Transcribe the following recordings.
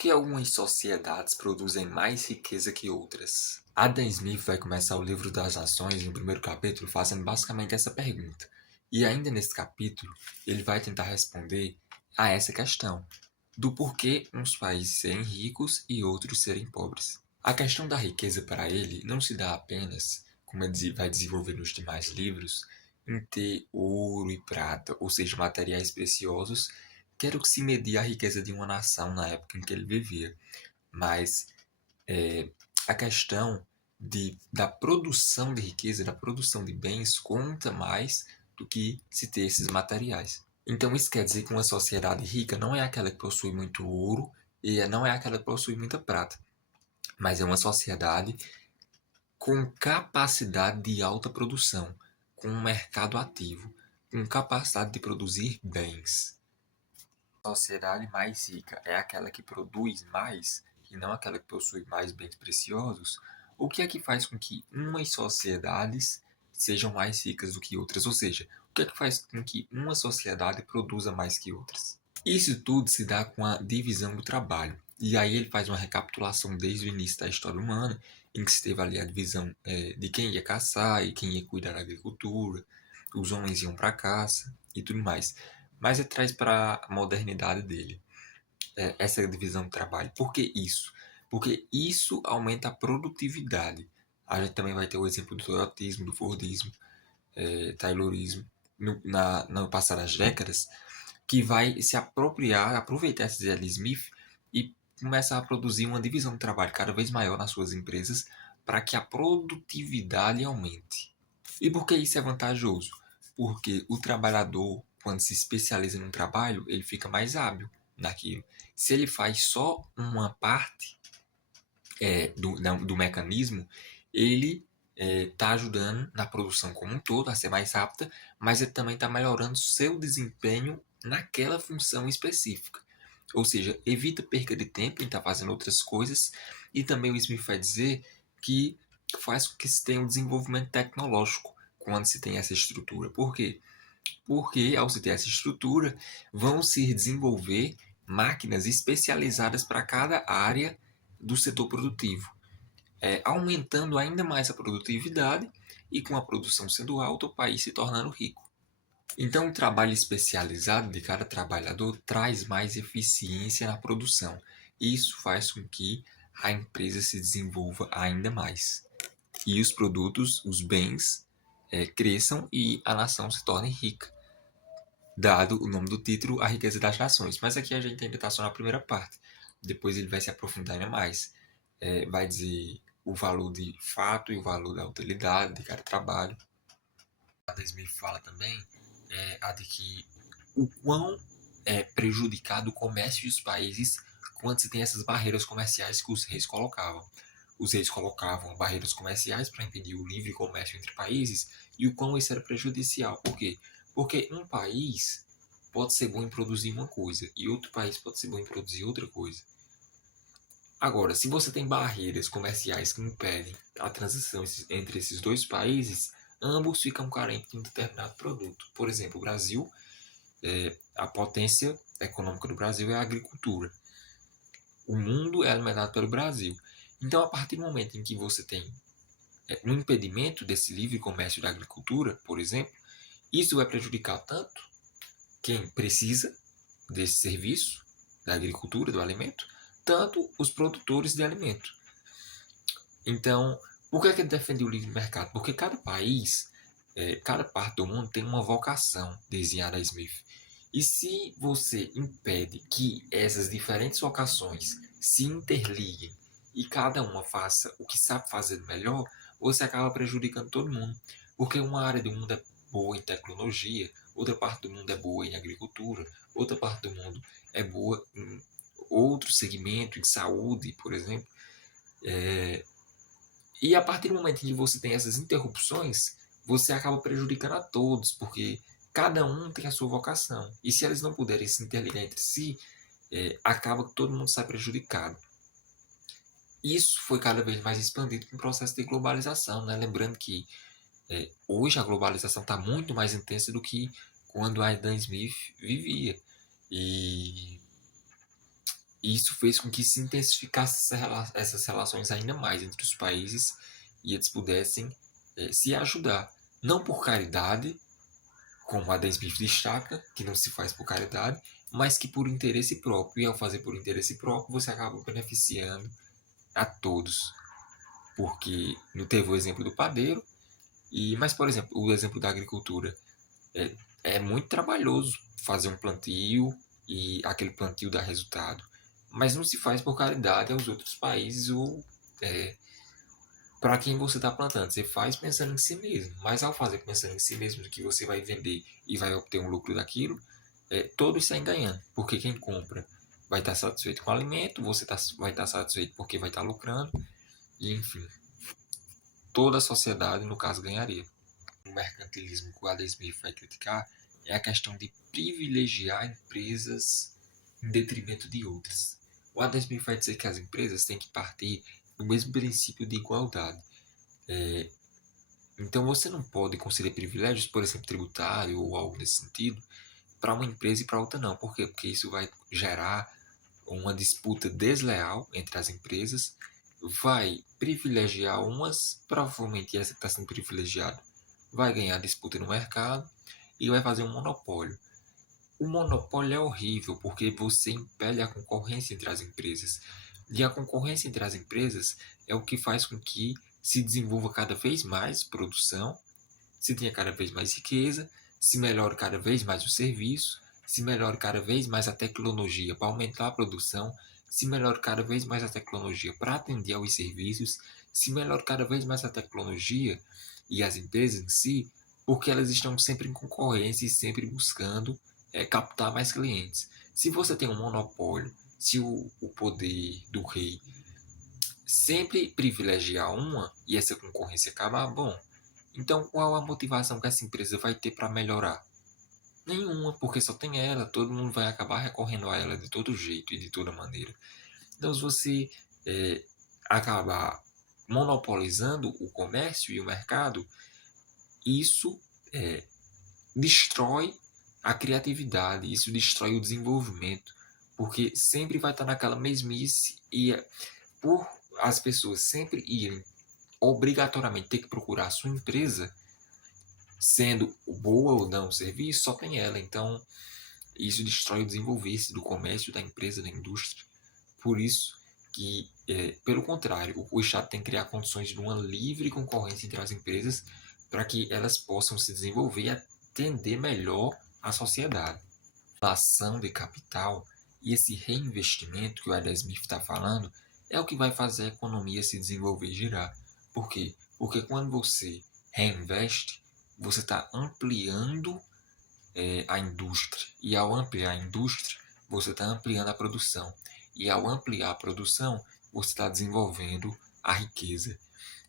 Que algumas sociedades produzem mais riqueza que outras? Adam Smith vai começar o livro das Nações no primeiro capítulo fazendo basicamente essa pergunta. E ainda nesse capítulo, ele vai tentar responder a essa questão do porquê uns países serem ricos e outros serem pobres. A questão da riqueza para ele não se dá apenas, como ele vai desenvolver nos demais livros, em ter ouro e prata, ou seja, materiais preciosos, que era o que se media a riqueza de uma nação na época em que ele vivia. Mas a questão da produção de riqueza, da produção de bens, conta mais do que se ter esses materiais. Então isso quer dizer que uma sociedade rica não é aquela que possui muito ouro e não é aquela que possui muita prata, mas é uma sociedade com capacidade de alta produção, com um mercado ativo, com capacidade de produzir bens. A sociedade mais rica é aquela que produz mais e não aquela que possui mais bens preciosos. O que é que faz com que umas sociedades sejam mais ricas do que outras? Ou seja, o que é que faz com que uma sociedade produza mais que outras? Isso tudo se dá com a divisão do trabalho. E aí ele faz uma recapitulação desde o início da história humana, em que se teve ali a divisão de quem ia caçar e quem ia cuidar da agricultura, os homens iam para a caça e tudo mais. Mas ele traz para a modernidade dele essa divisão do trabalho. Por que isso? Porque isso aumenta a produtividade. A gente também vai ter o exemplo do toyotismo, do fordismo, taylorismo, no passar das décadas, que vai se aproveitar esses L. Smith e começar a produzir uma divisão de trabalho cada vez maior nas suas empresas para que a produtividade aumente. E por que isso é vantajoso? Porque o trabalhador, quando se especializa num trabalho, ele fica mais hábil naquilo. Se ele faz só uma parte do mecanismo, ele está ajudando na produção como um todo a ser mais rápida, mas ele também está melhorando seu desempenho naquela função específica. Ou seja, evita perca de tempo em estar fazendo outras coisas, e também o Smith vai dizer que faz com que se tenha um desenvolvimento tecnológico quando se tem essa estrutura. Por quê? Porque ao se ter essa estrutura, vão se desenvolver máquinas especializadas para cada área do setor produtivo, aumentando ainda mais a produtividade, e com a produção sendo alta, o país se tornando rico. Então, o trabalho especializado de cada trabalhador traz mais eficiência na produção. E isso faz com que a empresa se desenvolva ainda mais. E os produtos, os bens, cresçam e a nação se torne rica, dado o nome do título, A Riqueza das Nações. Mas aqui a gente ainda está só na primeira parte. Depois ele vai se aprofundar ainda mais. Vai dizer o valor de fato e o valor da utilidade de cada trabalho. Adam Smith fala também a de que o quão é prejudicado o comércio dos países quando se tem essas barreiras comerciais que os reis colocavam. Os reis colocavam barreiras comerciais para impedir o livre comércio entre países, e o quão isso era prejudicial. Por quê? Porque um país pode ser bom em produzir uma coisa e outro país pode ser bom em produzir outra coisa. Agora, se você tem barreiras comerciais que impedem a transição entre esses dois países, ambos ficam carentes de um determinado produto. Por exemplo, o Brasil, a potência econômica do Brasil é a agricultura. O mundo é alimentado pelo Brasil. Então, a partir do momento em que você tem um impedimento desse livre comércio da agricultura, por exemplo, isso vai prejudicar tanto quem precisa desse serviço da agricultura, do alimento, tanto os produtores de alimento. Então, por que ele defende o livre mercado? Porque cada país, cada parte do mundo tem uma vocação, dizia Adam Smith. E se você impede que essas diferentes vocações se interliguem e cada uma faça o que sabe fazer melhor, você acaba prejudicando todo mundo. Porque uma área do mundo é boa em tecnologia, outra parte do mundo é boa em agricultura, outra parte do mundo é boa em outro segmento, em saúde, por exemplo. E a partir do momento em que você tem essas interrupções, você acaba prejudicando a todos, porque cada um tem a sua vocação. E se eles não puderem se interligar entre si, acaba que todo mundo sai prejudicado. Isso foi cada vez mais expandido com o processo de globalização, né? Lembrando que hoje a globalização está muito mais intensa do que quando Adam Smith vivia. E E isso fez com que se intensificasse essas relações ainda mais entre os países e eles pudessem se ajudar. Não por caridade, como Adam Smith destaca, que não se faz por caridade, mas que por interesse próprio. E ao fazer por interesse próprio, você acaba beneficiando a todos. Porque não teve o exemplo do padeiro, mas, por exemplo, o exemplo da agricultura. É, é muito trabalhoso fazer um plantio e aquele plantio dar resultado. Mas não se faz por caridade aos outros países ou para quem você está plantando. Você faz pensando em si mesmo. Mas ao fazer pensando em si mesmo, que você vai vender e vai obter um lucro daquilo, todos saem ganhando. Porque quem compra vai estar satisfeito com o alimento, você vai estar satisfeito porque vai estar lucrando. E enfim, toda a sociedade, no caso, ganharia. O mercantilismo que o Adam Smith vai criticar é a questão de privilegiar empresas em detrimento de outras. O Adam Smith vai dizer que as empresas têm que partir do mesmo princípio de igualdade. Então você não pode conceder privilégios, por exemplo, tributário ou algo nesse sentido, para uma empresa e para outra não. Por quê? Porque isso vai gerar uma disputa desleal entre as empresas, vai privilegiar umas, provavelmente essa que está sendo privilegiada vai ganhar disputa no mercado e vai fazer um monopólio. O monopólio é horrível porque você impele a concorrência entre as empresas. E a concorrência entre as empresas é o que faz com que se desenvolva cada vez mais produção, se tenha cada vez mais riqueza, se melhore cada vez mais o serviço, se melhore cada vez mais a tecnologia para aumentar a produção, se melhore cada vez mais a tecnologia para atender aos serviços, se melhore cada vez mais a tecnologia e as empresas em si, porque elas estão sempre em concorrência e sempre buscando captar mais clientes. Se você tem um monopólio, se o poder do rei sempre privilegiar uma e essa concorrência acabar, bom, então qual a motivação que essa empresa vai ter para melhorar? Nenhuma, porque só tem ela, todo mundo vai acabar recorrendo a ela de todo jeito e de toda maneira. Então, se você acabar monopolizando o comércio e o mercado, isso destrói a criatividade, isso destrói o desenvolvimento, porque sempre vai estar naquela mesmice e por as pessoas sempre irem obrigatoriamente ter que procurar a sua empresa, sendo boa ou não o serviço, só tem ela. Então, isso destrói o desenvolver-se do comércio, da empresa, da indústria. Por isso que, pelo contrário, o Estado tem que criar condições de uma livre concorrência entre as empresas para que elas possam se desenvolver e atender melhor a sociedade. A ação de capital e esse reinvestimento que o Adam Smith está falando é o que vai fazer a economia se desenvolver e girar. Por quê? Porque quando você reinveste, você está ampliando a indústria. E ao ampliar a indústria, você está ampliando a produção. E ao ampliar a produção, você está desenvolvendo a riqueza.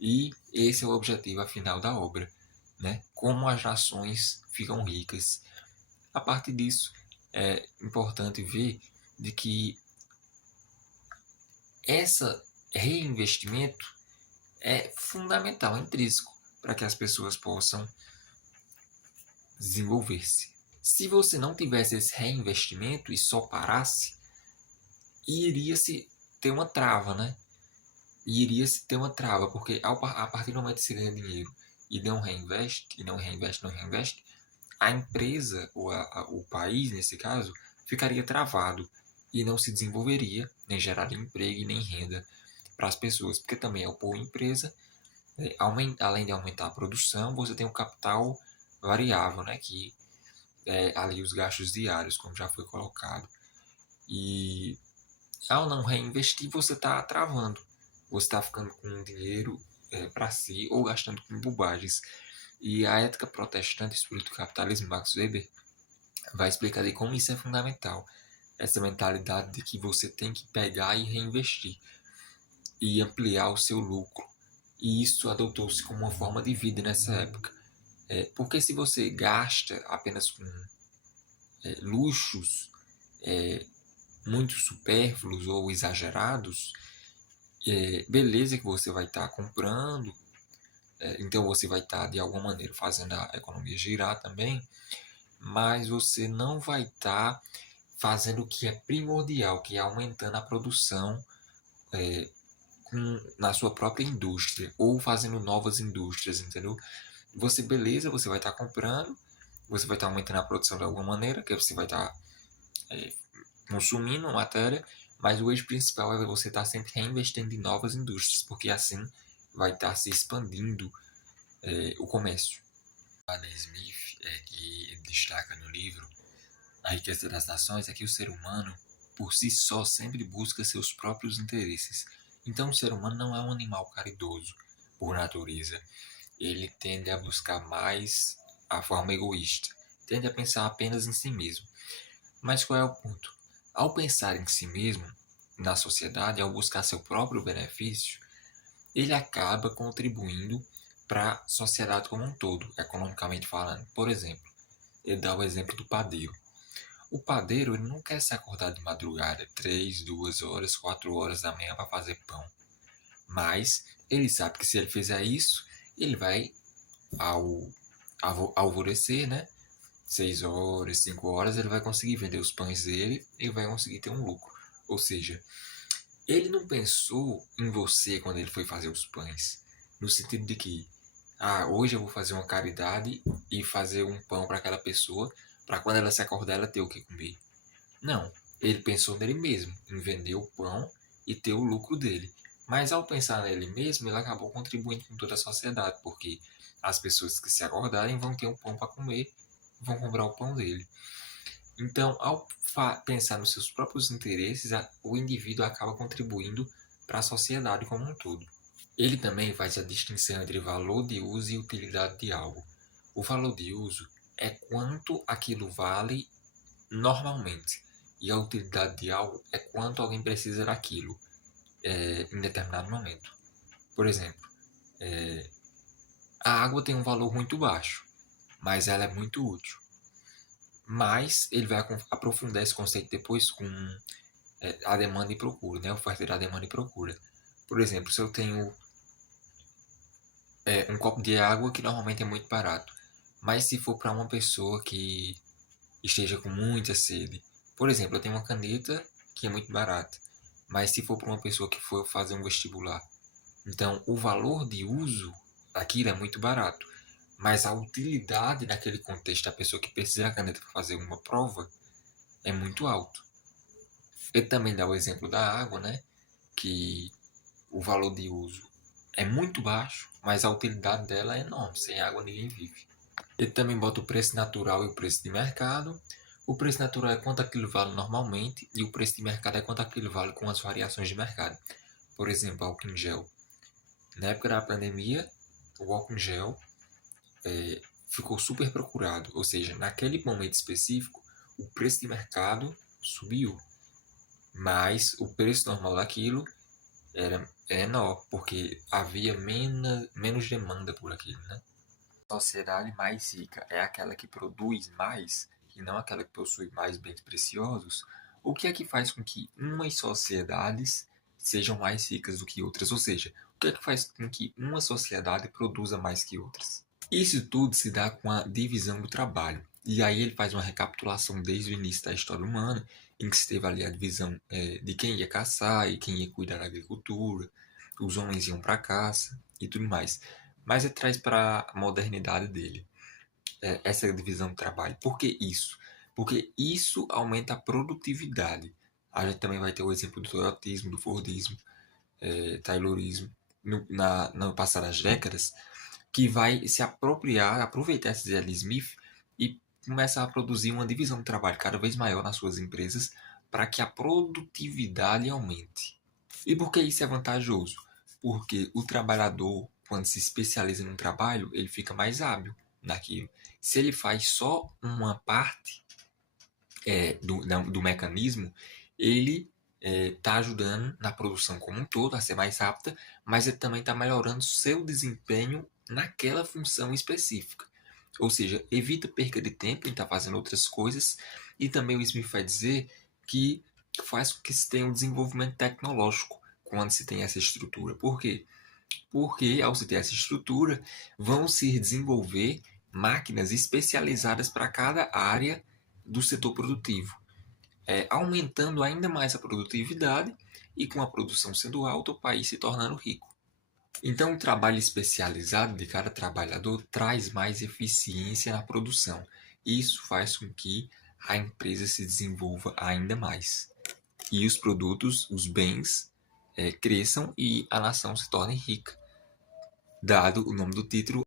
E esse é o objetivo final da obra, né? Como as nações ficam ricas. A partir disso, é importante ver de que esse reinvestimento é fundamental, é intrínseco, para que as pessoas possam desenvolver-se. Se você não tivesse esse reinvestimento e só parasse, iria-se ter uma trava, né? Iria-se ter uma trava, porque a partir do momento que você ganha dinheiro e não reinveste, não reinveste, a empresa, ou o país, nesse caso, ficaria travado e não se desenvolveria, nem geraria emprego e nem renda para as pessoas, porque também é o povo empresa, além de aumentar a produção, você tem um capital variável, né, que ali os gastos diários, como já foi colocado. E ao não reinvestir, você está travando. Você está ficando com dinheiro para si ou gastando com bobagens. E a ética protestante, espírito do capitalismo, Max Weber, vai explicar de como isso é fundamental. Essa mentalidade de que você tem que pegar e reinvestir e ampliar o seu lucro. E isso adotou-se como uma forma de vida nessa época. Porque se você gasta apenas com luxos muito supérfluos ou exagerados, beleza que você vai estar comprando, então você vai estar de alguma maneira fazendo a economia girar também, mas você não vai estar fazendo o que é primordial, que é aumentando a produção na sua própria indústria, ou fazendo novas indústrias, entendeu? Beleza, você vai estar comprando, você vai estar aumentando a produção de alguma maneira, que você vai estar consumindo matéria, mas o eixo principal é você estar sempre reinvestindo em novas indústrias, porque assim vai estar se expandindo o comércio. Adam Smith, que ele destaca no livro A Riqueza das Nações, é que o ser humano, por si só, sempre busca seus próprios interesses. Então, o ser humano não é um animal caridoso, por natureza. Ele tende a buscar mais a forma egoísta, tende a pensar apenas em si mesmo. Mas qual é o ponto? Ao pensar em si mesmo, na sociedade, ao buscar seu próprio benefício, ele acaba contribuindo para a sociedade como um todo, economicamente falando. Por exemplo, ele dá o exemplo do padeiro. O padeiro ele não quer se acordar de madrugada, 3, 2 horas, 4 horas da manhã para fazer pão. Mas ele sabe que se ele fizer isso, ele vai ao alvorecer, né? 6 horas, 5 horas, ele vai conseguir vender os pães dele e vai conseguir ter um lucro. Ou seja, ele não pensou em você quando ele foi fazer os pães. No sentido de que, hoje eu vou fazer uma caridade e fazer um pão para aquela pessoa, para quando ela se acordar ela ter o que comer. Não, ele pensou nele mesmo, em vender o pão e ter o lucro dele. Mas ao pensar nele mesmo, ele acabou contribuindo com toda a sociedade, porque as pessoas que se acordarem vão ter um pão para comer, vão comprar o pão dele. Então, ao pensar nos seus próprios interesses, o indivíduo acaba contribuindo para a sociedade como um todo. Ele também faz a distinção entre valor de uso e utilidade de algo. O valor de uso é quanto aquilo vale normalmente, e a utilidade de algo é quanto alguém precisa daquilo em determinado momento. Por exemplo, a água tem um valor muito baixo, mas ela é muito útil. Mas ele vai aprofundar esse conceito depois com a demanda e procura, né? Oferta da demanda e procura. Por exemplo, se eu tenho um copo de água que normalmente é muito barato, mas se for para uma pessoa que esteja com muita sede, por exemplo, eu tenho uma caneta que é muito barata, mas se for para uma pessoa que for fazer um vestibular, então o valor de uso daquilo é muito barato, mas a utilidade naquele contexto da pessoa que precisa da caneta para fazer uma prova é muito alto. Ele também dá o exemplo da água, né? Que o valor de uso é muito baixo, mas a utilidade dela é enorme. Sem água ninguém vive. Ele também bota o preço natural e o preço de mercado. O preço natural é quanto aquilo vale normalmente e o preço de mercado é quanto aquilo vale com as variações de mercado. Por exemplo, álcool em gel. Na época da pandemia, o álcool em gel ficou super procurado, ou seja, naquele momento específico, o preço de mercado subiu, mas o preço normal daquilo era menor, porque havia menos demanda por aquilo, né? A sociedade mais rica é aquela que produz mais e não aquela que possui mais bens preciosos. O que é que faz com que umas sociedades sejam mais ricas do que outras? Ou seja, o que é que faz com que uma sociedade produza mais que outras? Isso tudo se dá com a divisão do trabalho. E aí ele faz uma recapitulação desde o início da história humana, em que se teve ali a divisão de quem ia caçar e quem ia cuidar da agricultura, os homens iam para a caça e tudo mais. Mas ele traz para a modernidade dele essa divisão do trabalho. Por que isso? Porque isso aumenta a produtividade. A gente também vai ter o exemplo do toyotismo, do fordismo, taylorismo, no passar das décadas, que vai se aproveitar essa ideia de Smith e começar a produzir uma divisão de trabalho cada vez maior nas suas empresas para que a produtividade aumente. E por que isso é vantajoso? Porque o trabalhador, quando se especializa num trabalho, ele fica mais hábil naquilo. Se ele faz só uma parte do mecanismo, ele está ajudando na produção como um todo a ser mais rápida, mas ele também está melhorando seu desempenho naquela função específica. Ou seja, evita perca de tempo em estar fazendo outras coisas, e também o Smith vai dizer que faz com que se tenha um desenvolvimento tecnológico quando se tem essa estrutura. Por quê? Porque ao se ter essa estrutura, vão se desenvolver máquinas especializadas para cada área do setor produtivo. aumentando ainda mais a produtividade e, com a produção sendo alta, o país se tornando rico. Então, o trabalho especializado de cada trabalhador traz mais eficiência na produção. Isso faz com que a empresa se desenvolva ainda mais. E os produtos, os bens, cresçam e a nação se torne rica, dado o nome do título